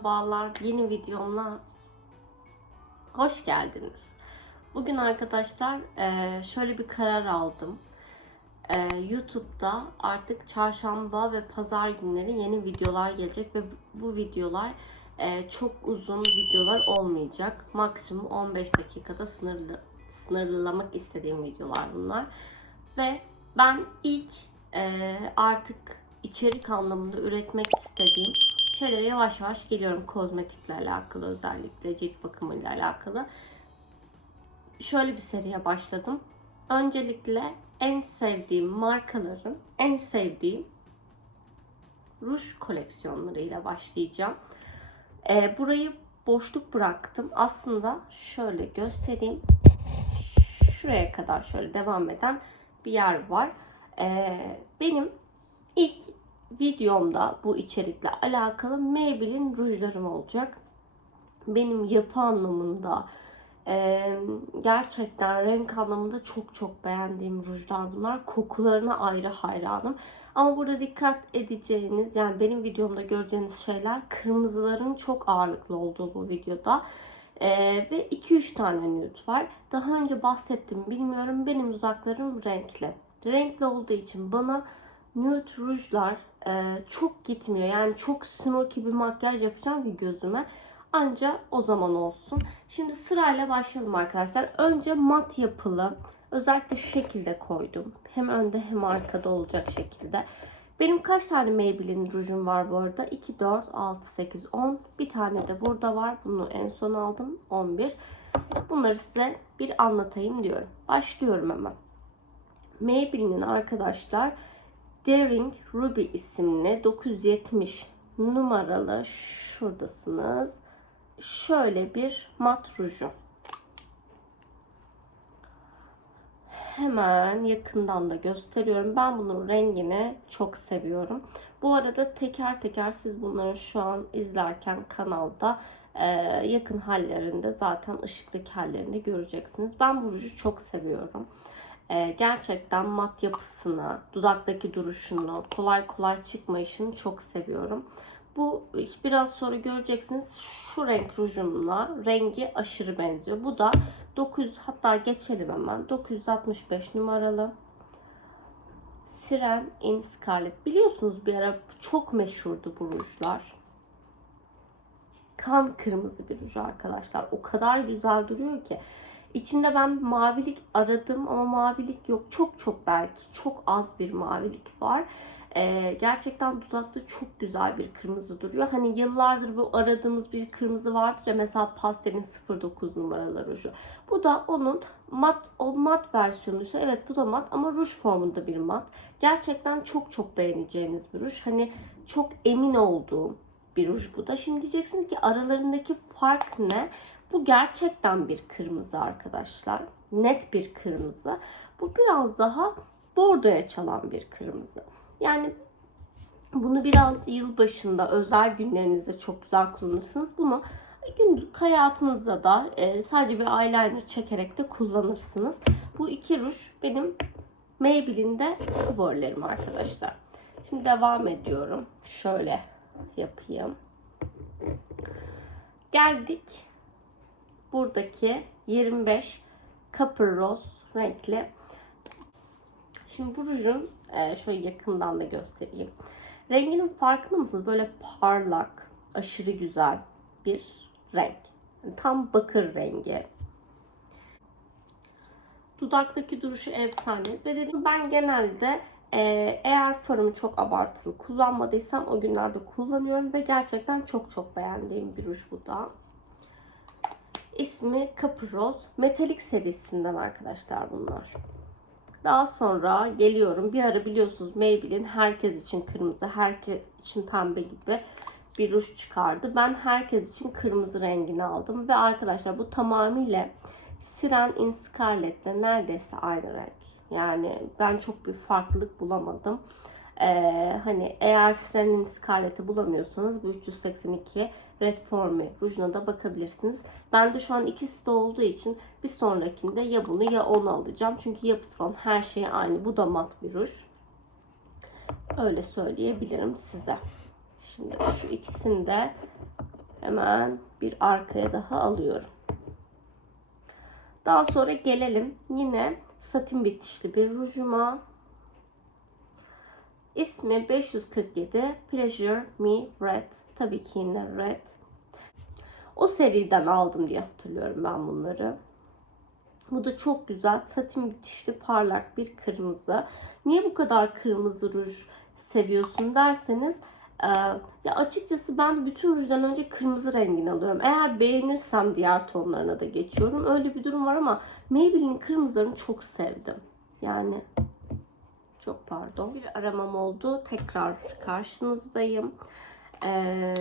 merhabalar. Yeni videomla hoş geldiniz. Bugün arkadaşlar e, şöyle bir karar aldım. E, YouTube'da artık çarşamba ve pazar günleri yeni videolar gelecek ve bu videolar e, çok uzun videolar olmayacak. Maksimum 15 dakikada sınırlı sınırlamak istediğim videolar bunlar. Ve ben ilk artık içerik anlamında üretmek istediğim şeylere yavaş yavaş geliyorum kozmetikle alakalı özellikle cilt bakımıyla alakalı. Şöyle bir seriye başladım. Öncelikle en sevdiğim markaların en sevdiğim ruj koleksiyonlarıyla başlayacağım. Ee, burayı boşluk bıraktım. Aslında şöyle göstereyim. Şuraya kadar şöyle devam eden bir yer var. Ee, benim ilk videomda bu içerikle alakalı Maybelline rujlarım olacak. Benim yapı anlamında e, gerçekten renk anlamında çok çok beğendiğim rujlar bunlar. Kokularına ayrı hayranım. Ama burada dikkat edeceğiniz yani benim videomda göreceğiniz şeyler kırmızıların çok ağırlıklı olduğu bu videoda. Ee, ve 2-3 tane nude var. Daha önce bahsettim bilmiyorum. Benim dudaklarım renkli. Renkli olduğu için bana nude rujlar e, çok gitmiyor. Yani çok smoky bir makyaj yapacağım ki gözüme. Anca o zaman olsun. Şimdi sırayla başlayalım arkadaşlar. Önce mat yapılı. Özellikle şu şekilde koydum. Hem önde hem arkada olacak şekilde. Benim kaç tane Maybelline rujum var bu arada? 2, 4, 6, 8, 10. Bir tane de burada var. Bunu en son aldım. 11. Bunları size bir anlatayım diyorum. Başlıyorum hemen. Maybelline'in arkadaşlar Daring Ruby isimli 970 numaralı şuradasınız. Şöyle bir mat ruju. Hemen yakından da gösteriyorum. Ben bunun rengini çok seviyorum. Bu arada teker teker siz bunları şu an izlerken kanalda e, yakın hallerinde zaten ışıktaki hallerini göreceksiniz. Ben bu ruju çok seviyorum. E, gerçekten mat yapısını, dudaktaki duruşunu, kolay kolay çıkmayışını çok seviyorum. Bu biraz sonra göreceksiniz şu renk rujumla rengi aşırı benziyor. Bu da 900 hatta geçelim hemen 965 numaralı Siren in Scarlet. Biliyorsunuz bir ara çok meşhurdu bu rujlar. Kan kırmızı bir ruj arkadaşlar. O kadar güzel duruyor ki. İçinde ben mavilik aradım ama mavilik yok. Çok çok belki çok az bir mavilik var. Ee, gerçekten dudakta çok güzel bir kırmızı duruyor. Hani yıllardır bu aradığımız bir kırmızı vardır ya mesela pastelin 09 numaralı ruju. Bu da onun mat o mat versiyonuysa evet bu da mat ama ruj formunda bir mat. Gerçekten çok çok beğeneceğiniz bir ruj. Hani çok emin olduğum bir ruj bu da. Şimdi diyeceksiniz ki aralarındaki fark ne? Bu gerçekten bir kırmızı arkadaşlar. Net bir kırmızı. Bu biraz daha bordoya çalan bir kırmızı. Yani bunu biraz yıl başında özel günlerinizde çok güzel kullanırsınız. Bunu günlük hayatınızda da e, sadece bir eyeliner çekerek de kullanırsınız. Bu iki ruj benim Maybelline'de favorilerim arkadaşlar. Şimdi devam ediyorum. Şöyle yapayım. Geldik buradaki 25 Copper Rose renkli. Şimdi bu rujun e, şöyle yakından da göstereyim. Renginin farkında mısınız? Böyle parlak, aşırı güzel bir renk. Tam bakır rengi. Dudaktaki duruşu efsane. Ve dedim ben genelde e, eğer farımı çok abartılı kullanmadıysam o günlerde kullanıyorum ve gerçekten çok çok beğendiğim bir ruj bu da. İsmi Rose. Metalik serisinden arkadaşlar bunlar. Daha sonra geliyorum. Bir ara biliyorsunuz Maybelline herkes için kırmızı, herkes için pembe gibi bir ruj çıkardı. Ben herkes için kırmızı rengini aldım. Ve arkadaşlar bu tamamıyla Siren in Scarlet'le neredeyse aynı renk. Yani ben çok bir farklılık bulamadım. Ee, hani eğer Siren'in Scarlet'i bulamıyorsanız bu 382 Red Formy rujuna da bakabilirsiniz. Ben de şu an ikisi de olduğu için bir sonrakinde ya bunu ya onu alacağım. Çünkü yapısı falan her şey aynı. Bu da mat bir ruj. Öyle söyleyebilirim size. Şimdi şu ikisini de hemen bir arkaya daha alıyorum. Daha sonra gelelim yine satin bitişli bir rujuma. İsmi 547 Pleasure Me Red. Tabii ki yine red. O seriden aldım diye hatırlıyorum ben bunları. Bu da çok güzel satin bitişli parlak bir kırmızı. Niye bu kadar kırmızı ruj seviyorsun derseniz e, ya açıkçası ben bütün rujdan önce kırmızı rengini alıyorum. Eğer beğenirsem diğer tonlarına da geçiyorum. Öyle bir durum var ama Maybelline'in kırmızılarını çok sevdim. Yani çok pardon. Bir aramam oldu. Tekrar karşınızdayım. Eee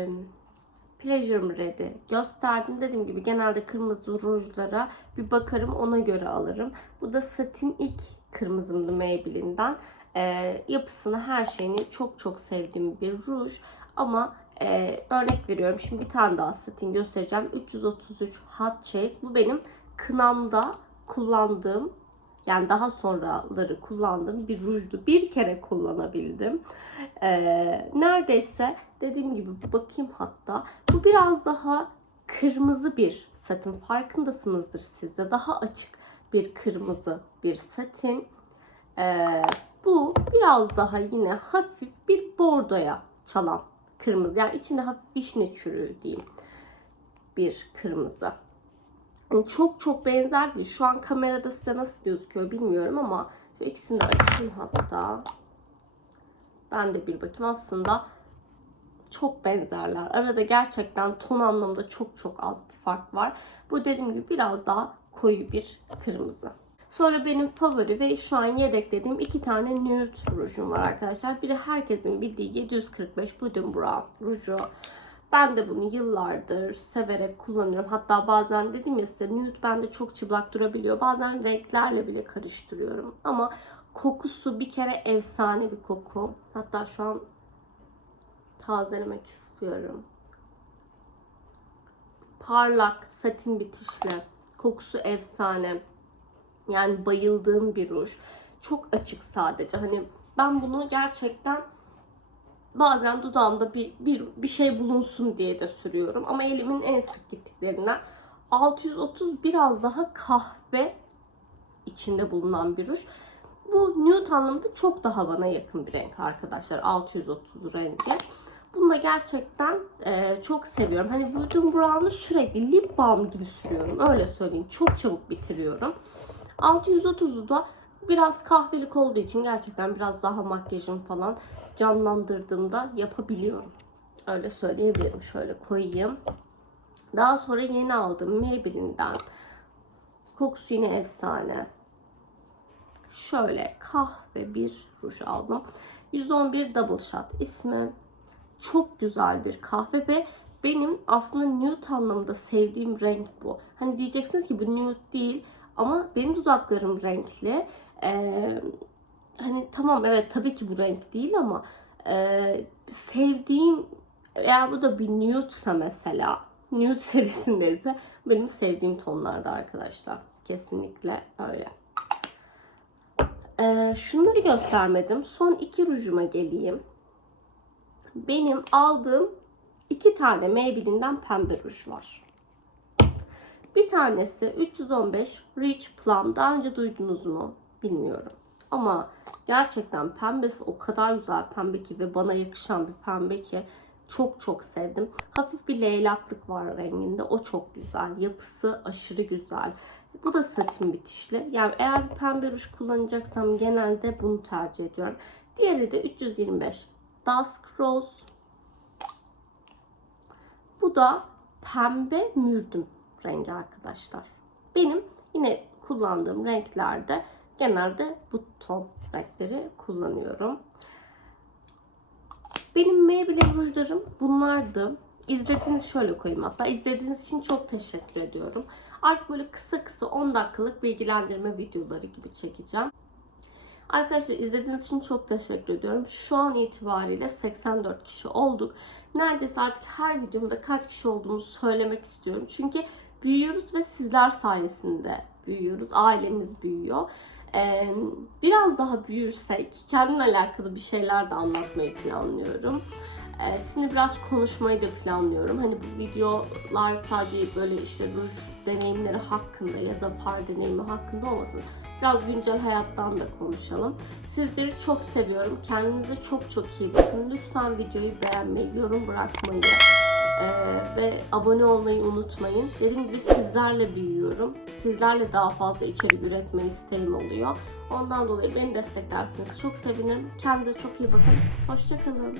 Pleasure Red'i gösterdim. Dediğim gibi genelde kırmızı rujlara bir bakarım ona göre alırım. Bu da satin ilk kırmızımdı Maybelline'den. Ee, yapısını her şeyini çok çok sevdiğim bir ruj. Ama e, örnek veriyorum. Şimdi bir tane daha satin göstereceğim. 333 Hot Chase. Bu benim kınamda kullandığım yani daha sonraları kullandığım bir rujdu. Bir kere kullanabildim. Ee, neredeyse dediğim gibi bakayım hatta. Bu biraz daha kırmızı bir satin. Farkındasınızdır siz de. Daha açık bir kırmızı bir satin. Ee, bu biraz daha yine hafif bir bordoya çalan kırmızı. Yani içinde hafif vişne çürüğü diyeyim. Bir kırmızı. Yani çok çok benzer değil. Şu an kamerada size nasıl gözüküyor bilmiyorum ama şu ikisini de açayım hatta. Ben de bir bakayım aslında çok benzerler. Arada gerçekten ton anlamında çok çok az bir fark var. Bu dediğim gibi biraz daha koyu bir kırmızı. Sonra benim favori ve şu an yedeklediğim iki tane nude rujum var arkadaşlar. Biri herkesin bildiği 745 Wooden Brown ruju. Ben de bunu yıllardır severek kullanıyorum. Hatta bazen dedim ya size nude bende çok çıplak durabiliyor. Bazen renklerle bile karıştırıyorum. Ama kokusu bir kere efsane bir koku. Hatta şu an tazelemek istiyorum. Parlak, satin bitişli. Kokusu efsane. Yani bayıldığım bir ruj. Çok açık sadece. Hani ben bunu gerçekten bazen dudağımda bir, bir, bir şey bulunsun diye de sürüyorum. Ama elimin en sık gittiklerinden 630 biraz daha kahve içinde bulunan bir ruj. Bu nude anlamda çok daha bana yakın bir renk arkadaşlar. 630 rengi. Bunu da gerçekten e, çok seviyorum. Hani Wooden Brown'u sürekli lip balm gibi sürüyorum. Öyle söyleyeyim. Çok çabuk bitiriyorum. 630'u da biraz kahvelik olduğu için gerçekten biraz daha makyajım falan canlandırdığımda yapabiliyorum. Öyle söyleyebilirim. Şöyle koyayım. Daha sonra yeni aldım Maybelline'den. Kokusu yine efsane. Şöyle kahve bir ruj aldım. 111 Double Shot ismi. Çok güzel bir kahve ve benim aslında nude anlamda sevdiğim renk bu. Hani diyeceksiniz ki bu nude değil ama benim dudaklarım renkli. Ee, hani tamam evet tabii ki bu renk değil ama e, sevdiğim eğer bu da bir nude'sa mesela nude serisindeyse benim sevdiğim tonlarda arkadaşlar. Kesinlikle öyle. Ee, şunları göstermedim. Son iki rujuma geleyim. Benim aldığım iki tane Maybelline'den pembe ruj var. Bir tanesi 315 Rich Plum. Daha önce duydunuz mu? Bilmiyorum. Ama gerçekten pembesi o kadar güzel pembe ki ve bana yakışan bir pembe ki çok çok sevdim. Hafif bir leylaklık var renginde. O çok güzel. Yapısı aşırı güzel. Bu da satin bitişli. Yani eğer pembe ruj kullanacaksam genelde bunu tercih ediyorum. Diğeri de 325 Dusk Rose. Bu da pembe mürdüm rengi arkadaşlar. Benim yine kullandığım renklerde genelde bu ton renkleri kullanıyorum. Benim Maybelline rujlarım bunlardı. İzlediğiniz şöyle koyayım hatta. izlediğiniz için çok teşekkür ediyorum. Artık böyle kısa kısa 10 dakikalık bilgilendirme videoları gibi çekeceğim. Arkadaşlar izlediğiniz için çok teşekkür ediyorum. Şu an itibariyle 84 kişi olduk. Neredeyse artık her videomda kaç kişi olduğumuzu söylemek istiyorum. Çünkü büyüyoruz ve sizler sayesinde büyüyoruz. Ailemiz büyüyor. Biraz daha büyürsek kendimle alakalı bir şeyler de anlatmayı planlıyorum. Ee, sizinle biraz konuşmayı da planlıyorum. Hani bu videolar sadece böyle işte ruj deneyimleri hakkında ya da far deneyimi hakkında olmasın. Biraz güncel hayattan da konuşalım. Sizleri çok seviyorum. Kendinize çok çok iyi bakın. Lütfen videoyu beğenmeyi, yorum bırakmayı ee, ve abone olmayı unutmayın. Dediğim gibi sizlerle büyüyorum. Sizlerle daha fazla içerik üretme isteğim oluyor. Ondan dolayı beni desteklerseniz çok sevinirim. Kendinize çok iyi bakın. Hoşçakalın.